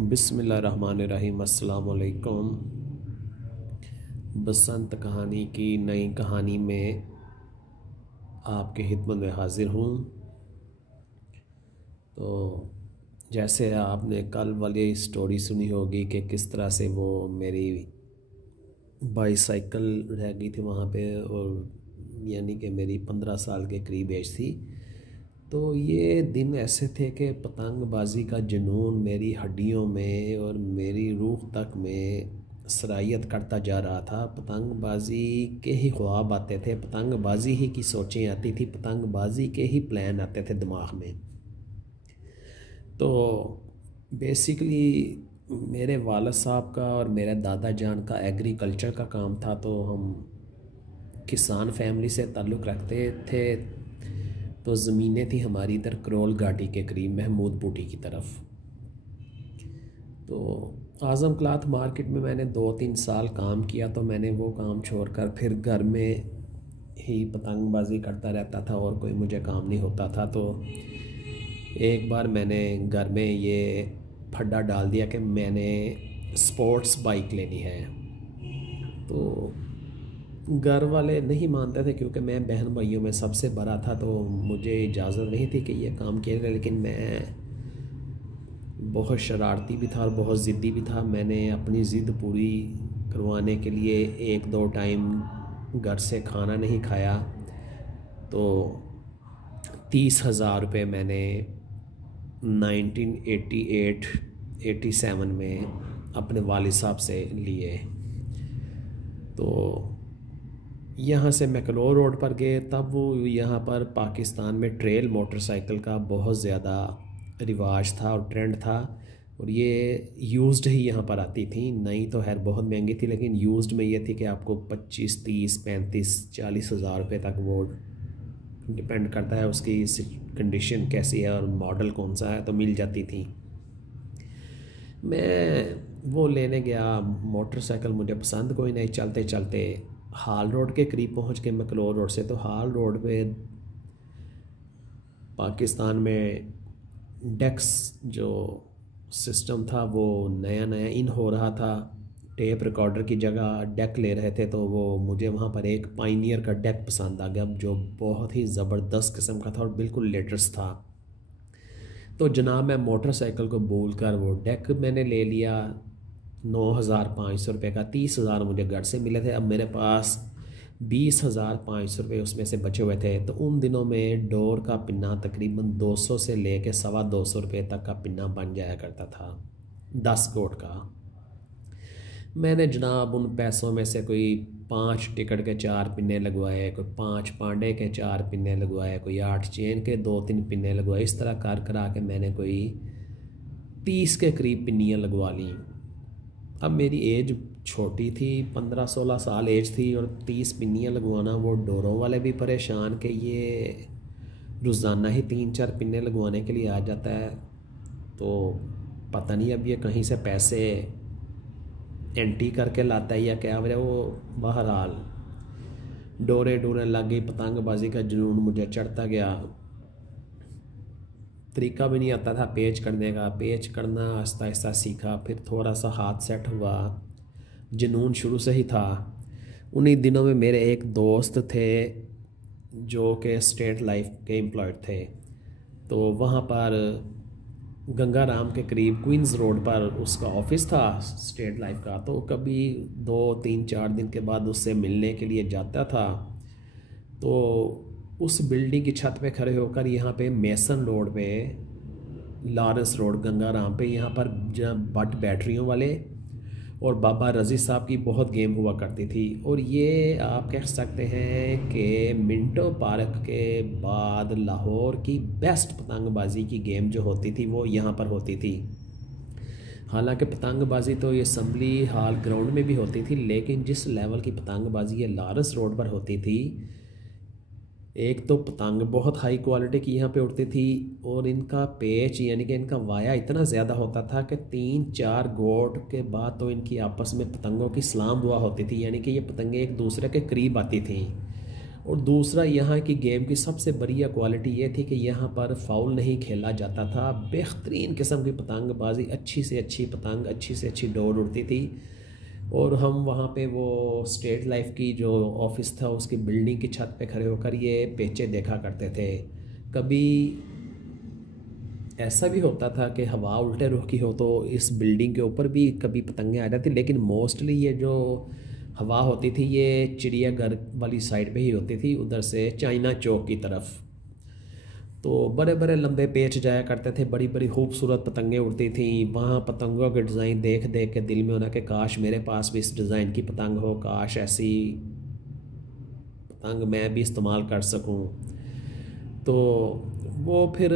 बिस्मिल्लाहिर्रहमानिर्रहीम। अस्सलाम वालेकुम। बसंत कहानी की नई कहानी में आपके खिदमत में हाज़िर हूँ। तो जैसे आपने कल वाली स्टोरी सुनी होगी कि किस तरह से वो मेरी बाईसाइकिल रह गई थी वहाँ पे, और यानी कि मेरी 15 साल के करीब एज थी। तो ये दिन ऐसे थे कि पतंगबाजी का जुनून मेरी हड्डियों में और मेरी रूह तक में सरायत करता जा रहा था। पतंगबाजी के ही ख्वाब आते थे, पतंगबाजी ही की सोचें आती थी, पतंगबाजी के ही प्लान आते थे दिमाग में। तो बेसिकली मेरे वालिद साहब का और मेरे दादा जान का एग्रीकल्चर का काम था, तो हम किसान फैमिली से ताल्लुक़ रखते थे। तो ज़मीनें थी हमारी इधर करोल घाटी के करीब महमूद बूटी की तरफ। तो आज़म क्लॉथ मार्केट में मैंने 2-3 साल काम किया, तो मैंने वो काम छोड़कर फिर घर में ही पतंगबाजी करता रहता था और कोई मुझे काम नहीं होता था। तो एक बार मैंने घर में ये फड्डा डाल दिया कि मैंने स्पोर्ट्स बाइक लेनी है। तो घर वाले नहीं मानते थे क्योंकि मैं बहन भाइयों में सबसे बड़ा था, तो मुझे इजाज़त नहीं थी कि ये काम किया जाए। लेकिन मैं बहुत शरारती भी था और बहुत ज़िद्दी भी था। मैंने अपनी ज़िद पूरी करवाने के लिए 1-2 टाइम घर से खाना नहीं खाया। तो 30,000 रुपये मैंने 1988-87 में अपने वालिद साहब से लिए। तो यहाँ से मैकलोर रोड पर गए, तब वो यहाँ पर पाकिस्तान में ट्रेल मोटरसाइकिल का बहुत ज़्यादा रिवाज था और ट्रेंड था, और ये यूज्ड ही यहाँ पर आती थी। नई तो खैर बहुत महंगी थी, लेकिन यूज्ड में ये थी कि आपको 25, 30, 35, 40 हज़ार रुपये तक, वो डिपेंड करता है उसकी कंडीशन कैसी है और मॉडल कौन सा है, तो मिल जाती थी। मैं वो लेने गया, मोटरसाइकिल मुझे पसंद कोई नहीं। चलते चलते हाल रोड के करीब पहुंच के मैकलोर रोड से, तो हाल रोड पे पाकिस्तान में डेक्स जो सिस्टम था वो नया नया इन हो रहा था। टेप रिकॉर्डर की जगह डेक ले रहे थे, तो वो मुझे वहाँ पर एक पाइनियर का डेक पसंद आ गया, जो बहुत ही ज़बरदस्त किस्म का था और बिल्कुल लेटेस्ट था। तो जनाब मैं मोटरसाइकिल को बोल कर वो डेक मैंने ले लिया 9,500 रुपये का। 30,000 मुझे घर से मिले थे। अब मेरे पास 20,500 रुपये उसमें से बचे हुए थे। तो उन दिनों में डोर का पिन्ना तकरीबन 200 से लेके 225 रुपये तक का पिन्ना बन जाया करता था, 10 गोट का। मैंने जनाब उन पैसों में से कोई 5 टिकट के 4 पिन्ने लगवाए, कोई 5 पांडे के 4 पिन्ने लगवाए, कोई 8 चेन के 2-3 पिन्ने लगवाए। इस तरह कर करा के मैंने कोई 30 के करीब पिन्नियाँ लगवा ली। अब मेरी एज छोटी थी, 15-16 साल एज थी, और 30 पिन्नियाँ लगवाना, वो डोरों वाले भी परेशान कि ये रोज़ाना ही 3-4 पिन्ने लगवाने के लिए आ जाता है। तो पता नहीं अब ये कहीं से पैसे एंटी करके लाता है या क्या वजह। वो बहरहाल डोरे डोरे लग गई, पतंगबाजी का जुनून मुझे चढ़ता गया। तरीका भी नहीं आता था पेच करने का, पेच करना आहिस्ता आहिस्ता सीखा, फिर थोड़ा सा हाथ सेट हुआ, जुनून शुरू से ही था। उन्हीं दिनों में मेरे एक दोस्त थे जो कि स्टेट लाइफ के एम्प्लॉयड थे। तो वहाँ पर गंगाराम के करीब क्वींस रोड पर उसका ऑफिस था स्टेट लाइफ का। तो कभी 2-3-4 दिन के बाद उससे मिलने के लिए जाता था। तो उस बिल्डिंग की छत पे खड़े होकर यहाँ पे मेसन रोड पे, लॉरेंस रोड गंगाराम पे, यहाँ पर बट बैटरियों वाले और बाबा रज़ी साहब की बहुत गेम हुआ करती थी। और ये आप कह सकते हैं कि मिंटो पार्क के बाद लाहौर की बेस्ट पतंगबाजी की गेम जो होती थी वो यहाँ पर होती थी। हालांकि पतंगबाजी तो ये असम्बली हॉल ग्राउंड में भी होती थी, लेकिन जिस लेवल की पतंगबाजी ये लॉरेंस रोड पर होती थी, एक तो पतंग बहुत हाई क्वालिटी की यहाँ पे उड़ती थी, और इनका पेच यानी कि इनका वाया इतना ज़्यादा होता था कि 3-4 गोट के बाद तो इनकी आपस में पतंगों की सलाम दुआ होती थी, यानी कि ये पतंगें एक दूसरे के करीब आती थी। और दूसरा, यहाँ की गेम की सबसे बढ़िया क्वालिटी ये थी कि यहाँ पर फाउल नहीं खेला जाता था। बेहतरीन किस्म की पतंगबाजी, अच्छी से अच्छी पतंग, अच्छी से अच्छी डोर उड़ती थी। और हम वहाँ पे वो स्टेट लाइफ की जो ऑफिस था उसकी बिल्डिंग की छत पे खड़े होकर ये पेचे देखा करते थे। कभी ऐसा भी होता था कि हवा उल्टे रुख की हो तो इस बिल्डिंग के ऊपर भी कभी पतंगें आ जाती, लेकिन मोस्टली ये जो हवा होती थी ये चिड़ियाघर वाली साइड पे ही होती थी, उधर से चाइना चौक की तरफ। तो बड़े बड़े लंबे पेच जाया करते थे, बड़ी बड़ी खूबसूरत पतंगें उड़ती थी। वहाँ पतंगों के डिज़ाइन देख देख के दिल में होना कि काश मेरे पास भी इस डिज़ाइन की पतंग हो, काश ऐसी पतंग मैं भी इस्तेमाल कर सकूँ। तो वो फिर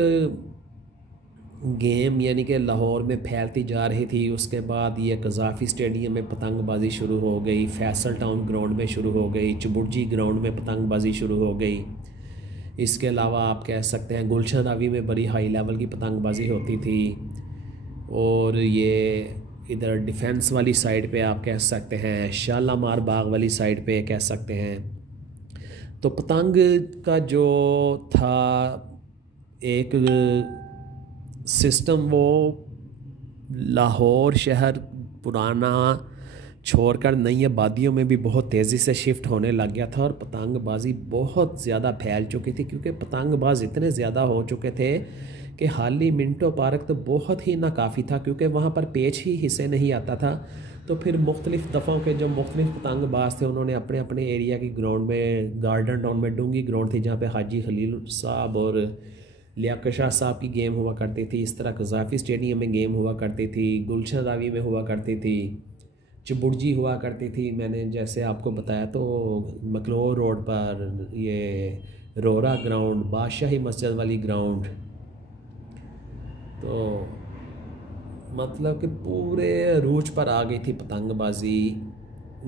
गेम यानी कि लाहौर में फैलती जा रही थी। उसके बाद ये कज़ाफ़ी स्टेडियम में पतंगबाज़ी शुरू हो गई, फैसल टाउन ग्राउंड में शुरू हो गई, चुबुर्जी ग्राउंड में पतंगबाज़ी शुरू हो गई। इसके अलावा आप कह सकते हैं गुलशन रावी में बड़ी हाई लेवल की पतंगबाज़ी होती थी। और ये इधर डिफेंस वाली साइड पे आप कह सकते हैं, शालामार बाग वाली साइड पे कह सकते हैं। तो पतंग का जो था एक सिस्टम, वो लाहौर शहर पुराना छोड़कर नई आबादियों में भी बहुत तेज़ी से शिफ्ट होने लग गया था और पतंगबाज़ी बहुत ज़्यादा फैल चुकी थी, क्योंकि पतंगबाज इतने ज़्यादा हो चुके थे कि हाली मिंटो पार्क तो बहुत ही नाकाफ़ी था, क्योंकि वहाँ पर पेच ही हिस्से नहीं आता था। तो फिर मुख्तलिफ़ दफ़ों के जो मुख्तलिफ़ पतंगबाज थे उन्होंने अपने अपने एरिया की ग्राउंड में, गार्डन टाउन में डूंगी ग्राउंड थी जहाँ पे हाजी खलील साहब और लियाकत शाह साहब की गेम हुआ करती थी। इस तरह कज़ाफ़ी स्टेडियम में गेम हुआ करती थी, गुलशन रावी में हुआ करती थी, चुबुर्जी हुआ करती थी। मैंने जैसे आपको बताया तो मकलोर रोड पर ये रोरा ग्राउंड, बादशाही मस्जिद वाली ग्राउंड, तो मतलब कि पूरे अरूज पर आ गई थी पतंगबाज़ी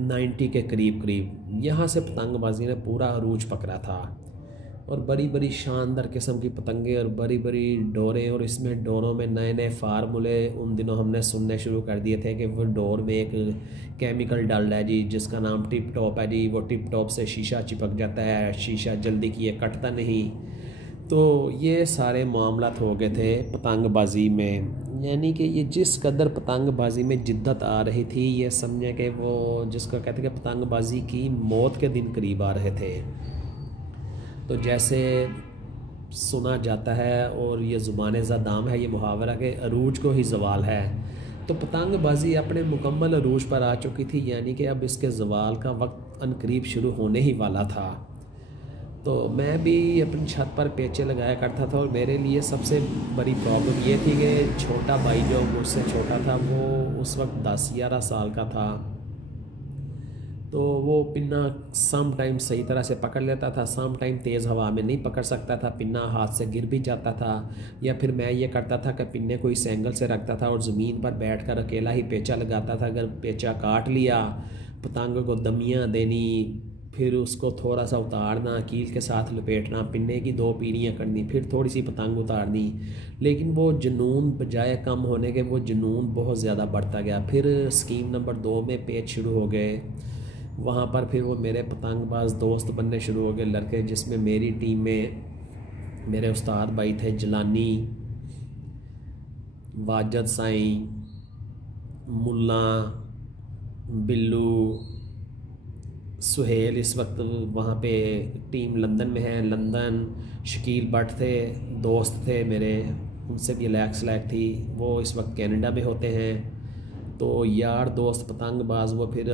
90 के करीब करीब। यहाँ से पतंगबाज़ी ने पूरा अरूज पकड़ा था और बड़ी बड़ी शानदार किस्म की पतंगें और बड़ी बड़ी डोरें, और इसमें डोरों में नए नए फार्मूले उन दिनों हमने सुनने शुरू कर दिए थे कि वो डोर में एक केमिकल डाल है जी जिसका नाम टिप टॉप है जी, वो टिप टॉप से शीशा चिपक जाता है, शीशा जल्दी की ये कटता नहीं। तो ये सारे मामलात हो गए थे पतंगबाज़ी में। यानी कि ये जिस कदर पतंगबाज़ी में जिद्दत आ रही थी, ये समझे कि वो जिसका कहते हैं कि पतंगबाज़ी की मौत के दिन करीब आ रहे थे। तो जैसे सुना जाता है और ये ज़ुबान ज़दाम है, ये मुहावरा के अरूज को ही ज़वाल है। तो पतंगबाज़ी अपने मुकम्मल अरूज पर आ चुकी थी, यानी कि अब इसके ज़वाल का वक्त अनकरीब शुरू होने ही वाला था। तो मैं भी अपनी छत पर पेचे लगाया करता था और मेरे लिए सबसे बड़ी प्रॉब्लम ये थी कि छोटा भाई जो मुझसे छोटा था वो उस वक्त 10-11 साल का था। तो वो पिन्ना सम टाइम सही तरह से पकड़ लेता था, सम टाइम तेज़ हवा में नहीं पकड़ सकता था, पिन्ना हाथ से गिर भी जाता था। या फिर मैं ये करता था कि पिन्ने को इस एंगल से रखता था और ज़मीन पर बैठकर अकेला ही पेचा लगाता था। अगर पेचा काट लिया, पतंग को दमियाँ देनी, फिर उसको थोड़ा सा उतारना, कील के साथ लपेटना, पिन्ने की 2 पीढ़ियाँ करनी, फिर थोड़ी सी पतंग उतारनी। लेकिन वो जुनून बजाय कम होने के वो जुनून बहुत ज़्यादा बढ़ता गया। फिर स्कीम नंबर 2 में पेच शुरू हो गए। वहाँ पर फिर वो मेरे पतंगबाज दोस्त बनने शुरू हो गए लड़के, जिसमें मेरी टीम में मेरे उस्ताद भाई थे जलानी, वाजद साईं, मुल्ला, बिल्लू, सुहेल। इस वक्त वहाँ पे टीम लंदन में है, लंदन। शकील भट्ट थे, दोस्त थे मेरे, उनसे भी अलैक्स लैक थी, वो इस वक्त कनाडा में होते हैं। तो यार दोस्त पतंगबाज वो फिर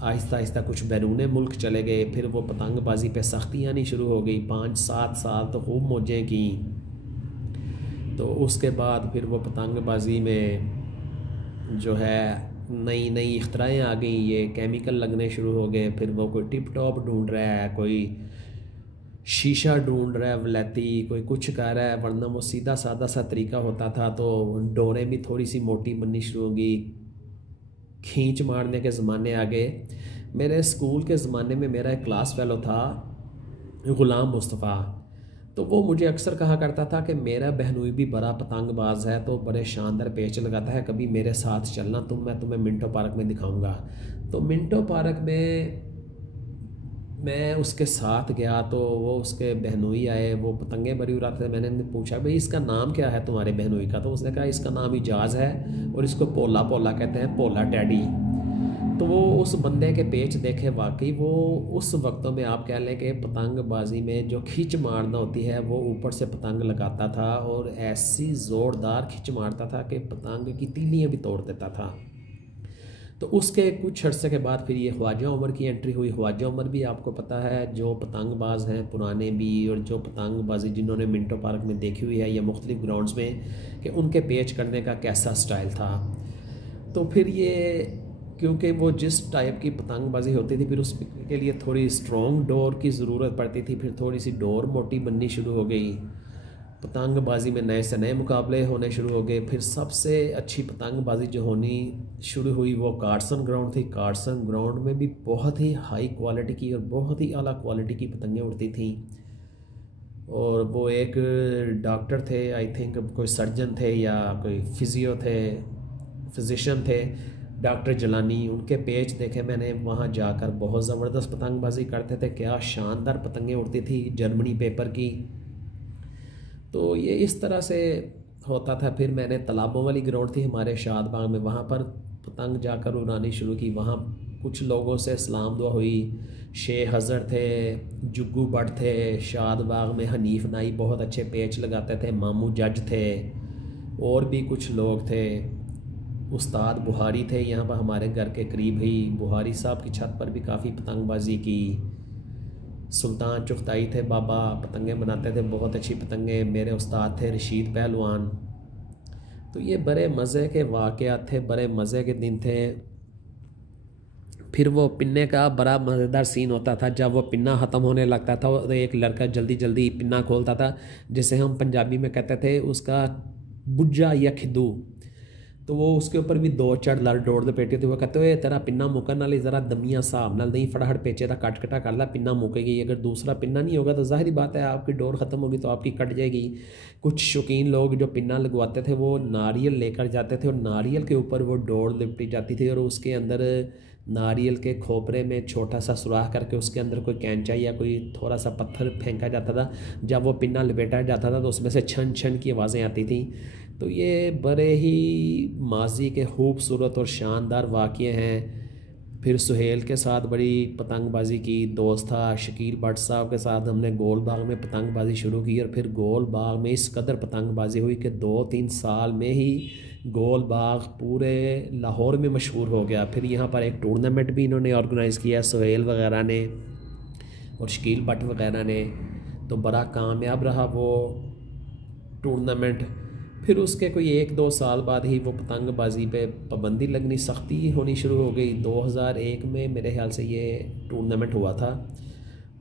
आहिस्ता आहिस्ता कुछ बैरून मुल्क चले गए। फिर वो पतंगबाज़ी पे सख्ती आनी शुरू हो गई। 5-7 साल तो खूब मौजें की। तो उसके बाद फिर वो पतंगबाज़ी में जो है नई नई इख्तराएँ आ गई, ये केमिकल लगने शुरू हो गए। फिर वो कोई टिप टॉप ढूंढ रहा है, कोई शीशा ढूंढ रहा है वलैती, कोई कुछ कर रहा है, वरना वो सीधा सादा सा तरीका होता था। तो डोरें भी थोड़ी सी मोटी बननी शुरू होगी, खींच मारने के ज़माने आ गए। मेरे स्कूल के ज़माने में मेरा एक क्लास फेलो था ग़ुलाम मुस्तफ़ा, तो वो मुझे अक्सर कहा करता था कि मेरा बहनोई भी बड़ा पतंगबाज है, तो बड़े शानदार पेच लगाता है, कभी मेरे साथ चलना मैं तुम्हें मिंटो पार्क में दिखाऊंगा। तो मिंटो पार्क में मैं उसके साथ गया तो वो उसके बहनोई आए, वो पतंगे बड़ी उड़ाते थे। मैंने पूछा भाई इसका नाम क्या है तुम्हारे बहनोई का? तो उसने कहा इसका नाम इजाज़ है और इसको पोला पोला कहते हैं, पोला टैडी। तो वो उस बंदे के पेच देखे, वाकई वो उस वक्तों में आप कह लें कि पतंगबाजी में जो खींच मारना होती है वो ऊपर से पतंग लगाता था और ऐसी ज़ोरदार खींच मारता था कि पतंग की तीलियाँ भी तोड़ देता था। तो उसके कुछ अर्से के बाद फिर ये ख्वाजा उमर की एंट्री हुई। ख्वाजा उमर भी आपको पता है जो पतंगबाज हैं पुराने भी, और जो पतंगबाजी जिन्होंने मिंटो पार्क में देखी हुई है या मुख्तलिफ ग्राउंड्स में, कि उनके पेच करने का कैसा स्टाइल था। तो फिर ये क्योंकि वो जिस टाइप की पतंगबाजी होती थी फिर उसके लिए थोड़ी स्ट्रॉन्ग डोर की ज़रूरत पड़ती थी, फिर थोड़ी सी डोर मोटी बननी शुरू हो गई। पतंगबाजी में नए से नए मुकाबले होने शुरू हो गए। फिर सबसे अच्छी पतंगबाजी जो होनी शुरू हुई वो कार्सन ग्राउंड थी। कार्सन ग्राउंड में भी बहुत ही हाई क्वालिटी की और बहुत ही आला क्वालिटी की पतंगें उड़ती थी। और वो एक डॉक्टर थे, आई थिंक कोई सर्जन थे या कोई फिजियो थे, फिजिशियन थे, डॉक्टर जलानी, उनके पेच देखे मैंने वहाँ जाकर। बहुत ज़बरदस्त पतंगबाजी करते थे, क्या शानदार पतंगें उड़ती थी जर्मनी पेपर की। तो ये इस तरह से होता था। फिर मैंने तालाबों वाली ग्राउंड थी हमारे शादबाग में, वहाँ पर पतंग जाकर उड़ानी शुरू की। वहाँ कुछ लोगों से सलाम दुआ हुई। शेख हज़र थे, जुग्गू भट्ट थे, शादबाग में हनीफ नाई बहुत अच्छे पेच लगाते थे, मामू जज थे, और भी कुछ लोग थे। उस्ताद बुहारी थे यहाँ पर हमारे घर के करीब ही, बुहारी साहब की छत पर भी काफ़ी पतंगबाजी की। सुल्तान चुगताई थे बाबा, पतंगे बनाते थे बहुत अच्छी पतंगे। मेरे उस्ताद थे रशीद पहलवान। तो ये बड़े मज़े के वाक़यात थे, बड़े मज़े के दिन थे। फिर वो पिन्ने का बड़ा मज़ेदार सीन होता था। जब वो पिन्ना ख़त्म होने लगता था तो एक लड़का जल्दी जल्दी पिन्ना खोलता था, जिसे हम पंजाबी में कहते थे उसका बुज्जा या खिद्दू। तो वो उसके ऊपर भी 2 चढ़ लड़ डोड़ लपेटे थे। वो कहते हुए तेरा पिन्ना मुकन वाली ज़रा दमिया हिसाब नाल नहीं, फटाफट पेचे का कट कटा कर ला, पिन्ना मुकेगी। अगर दूसरा पिन्ना नहीं होगा तो ज़ाहिर बात है आपकी डोर ख़त्म होगी तो आपकी कट जाएगी। कुछ शौकीन लोग जो पिन्ना लगवाते थे वो नारियल लेकर जाते थे और नारियल के ऊपर वो डोर लिपटी जाती थी और उसके अंदर नारियल के खोपरे में छोटा सा सुराख करके उसके अंदर कोई कैंचा या कोई थोड़ा सा पत्थर फेंका जाता था। जब वो पिन्ना लपेटा जाता था तो उसमें से छन छन की आवाज़ें आती थी। तो ये बड़े ही माजी के खूबसूरत और शानदार वाक़ये हैं। फिर सुहेल के साथ बड़ी पतंगबाजी की, दोस्त था शकील भट्ट साहब के साथ हमने गोल बाग में पतंगबाजी शुरू की। और फिर गोल बाग में इस कदर पतंगबाजी हुई कि 2-3 साल में ही गोल बाग पूरे लाहौर में मशहूर हो गया। फिर यहाँ पर एक टूर्नामेंट भी इन्होंने ऑर्गेनाइज़ किया, सुहेल वगैरह ने और शकील भट्ट वगैरह ने। तो बड़ा कामयाब रहा वो टूर्नामेंट। फिर उसके कोई 1-2 साल बाद ही वो पतंगबाजी पे पाबंदी लगनी, सख्ती होनी शुरू हो गई। 2001 में मेरे ख्याल से ये टूर्नामेंट हुआ था।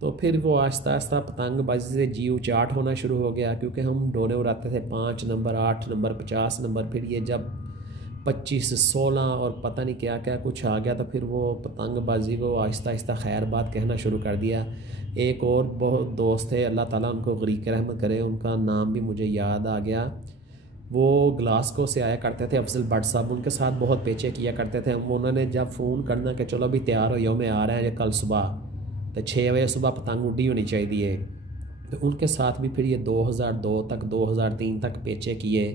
तो फिर वो आहिस्ता आहिस्ता पतंगबाजी से जी उचाट होना शुरू हो गया, क्योंकि हम डोरे उड़ाते थे 5 नंबर, 8 नंबर, 50 नंबर। फिर ये जब 25, 16 और पता नहीं क्या क्या कुछ आ गया तो फिर वो पतंगबाजी को आहिस्ता आहिस्ता खैरबाद कहना शुरू कर दिया। एक और बहुत दोस्त थे, अल्लाह ताला उनको गरीक रहमत करे, उनका नाम भी मुझे याद आ गया। वो ग्लासगो से आया करते थे, अफजल भट्ट साहब, उनके साथ बहुत पेचे किया करते थे। उन्होंने जब फ़ोन करना कि चलो अभी तैयार हो जाओ मैं आ रहा है कल सुबह, तो 6 बजे सुबह पतंग उड्डी होनी चाहिए। तो उनके साथ भी फिर ये 2002 तक 2003 तक पेचे किए।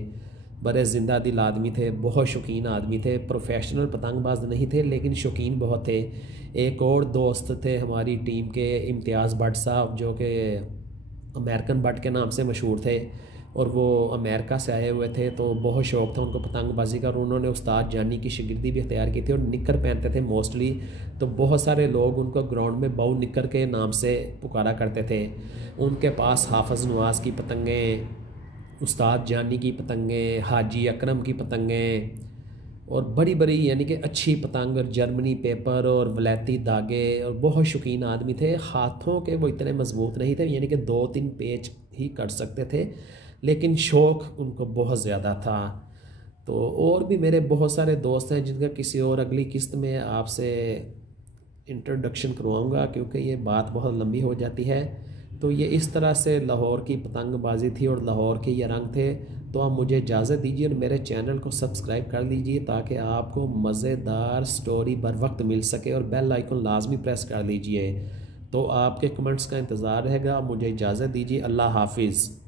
बड़े ज़िंदा दिल आदमी थे, बहुत शौकीन आदमी थे, प्रोफेशनल पतंगबाज नहीं थे लेकिन शौकीन बहुत थे। एक और दोस्त थे हमारी टीम के, इम्तियाज़ भट्ट साहब, जो कि अमेरिकन भट्ट के नाम से मशहूर थे और वो अमेरिका से आए हुए थे। तो बहुत शौक़ था उनको पतंगबाजी का और उन्होंने उस्ताद जानी की शिगिर्दी भी इख्तियार की थी और निक्कर पहनते थे मोस्टली। तो बहुत सारे लोग उनको ग्राउंड में बाऊ निक्कर के नाम से पुकारा करते थे। उनके पास हाफिज़ नवाज़ की पतंगें, उस्ताद जानी की पतंगें, हाजी अकरम की पतंगें और बड़ी बड़ी यानी कि अच्छी पतंग और जर्मनी पेपर और वलैती धागे, और बहुत शौकीन आदमी थे। हाथों के वो इतने मजबूत नहीं थे, यानी कि 2-3 पेच ही कर सकते थे, लेकिन शौक़ उनको बहुत ज़्यादा था। तो और भी मेरे बहुत सारे दोस्त हैं जिनका किसी और अगली किस्त में आपसे इंट्रोडक्शन करवाऊंगा, क्योंकि ये बात बहुत लंबी हो जाती है। तो ये इस तरह से लाहौर की पतंगबाजी थी और लाहौर के ये रंग थे। तो आप मुझे इजाज़त दीजिए और मेरे चैनल को सब्सक्राइब कर लीजिए ताकि आपको मज़ेदार स्टोरी बर वक्त मिल सके, और बेल आइकन लाजमी प्रेस कर लीजिए तो आपके कमेंट्स का इंतज़ार रहेगा। मुझे इजाज़त दीजिए। अल्लाह हाफिज़।